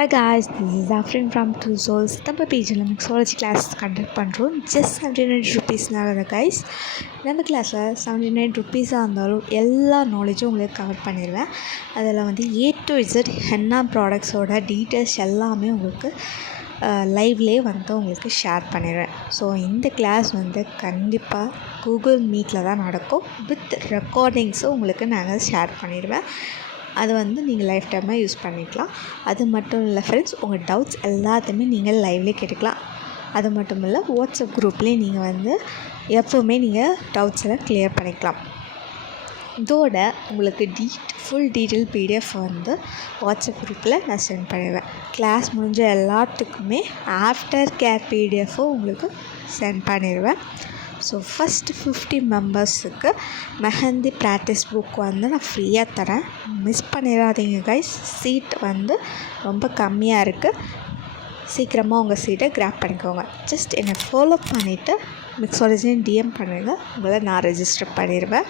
Hi guys, this is Afrin from Two Souls. நம்ம பேஜில் mixology class conduct பண்ணுறோம். Just 79 rupeesனால கைஸ். நம்ம கிளாஸில் 79 rupeeஸாக இருந்தாலும் எல்லா நாலேஜும் உங்களுக்கு கவர் பண்ணிடுவேன். அதில் வந்து A to Z ஹென்னா ப்ராடக்ட்ஸோட டீட்டெயில்ஸ் எல்லாமே உங்களுக்கு லைவ்லேயே வந்து உங்களுக்கு ஷேர் பண்ணிடுவேன். ஸோ இந்த கிளாஸ் வந்து கண்டிப்பாக கூகுள் மீட்டில் தான் நடக்கும். வித் ரெக்கார்டிங்ஸும் உங்களுக்கு நாங்கள் ஷேர் பண்ணிடுவேன். அது வந்து நீங்கள் லைஃப் டைமாக யூஸ் பண்ணிக்கலாம். அது மட்டும் இல்லை ஃப்ரெண்ட்ஸ், உங்கள் டவுட்ஸ் எல்லாத்தையுமே நீங்கள் லைவ்லேயே கேட்டுக்கலாம். அது மட்டும் இல்லை, வாட்ஸ்அப் குரூப்லேயே நீங்கள் வந்து எப்போவுமே நீங்கள் டவுட்ஸ் எல்லாம் கிளியர் பண்ணிக்கலாம். இதோட உங்களுக்கு ஃபுல் டீட்டெயில் பிடிஎஃப் வந்து வாட்ஸ்அப் குரூப்பில் நான் சென்ட் பண்ணிடுவேன். கிளாஸ் முடிஞ்ச எல்லாத்துக்குமே ஆஃப்டர் கேர் பிடிஎஃப்பும் உங்களுக்கு சென்ட் பண்ணிடுவேன். ஸோ ஃபஸ்ட்டு 50 மெம்பர்ஸுக்கு மெஹந்தி ப்ராக்டிஸ் புக் வந்து நான் ஃப்ரீயாக தரேன். மிஸ் பண்ணிடாதீங்க கைஸ். சீட் வந்து ரொம்ப கம்மியாக இருக்குது. சீக்கிரமாக உங்கள் சீட்டை கிராப் பண்ணிக்கோங்க. ஜஸ்ட் என்னை ஃபாலோ பண்ணிவிட்டு மிக்ஸாலஜின்னு டிஎம் பண்ணுங்கள். உங்களை நான் ரெஜிஸ்டர் பண்ணிடுவேன்.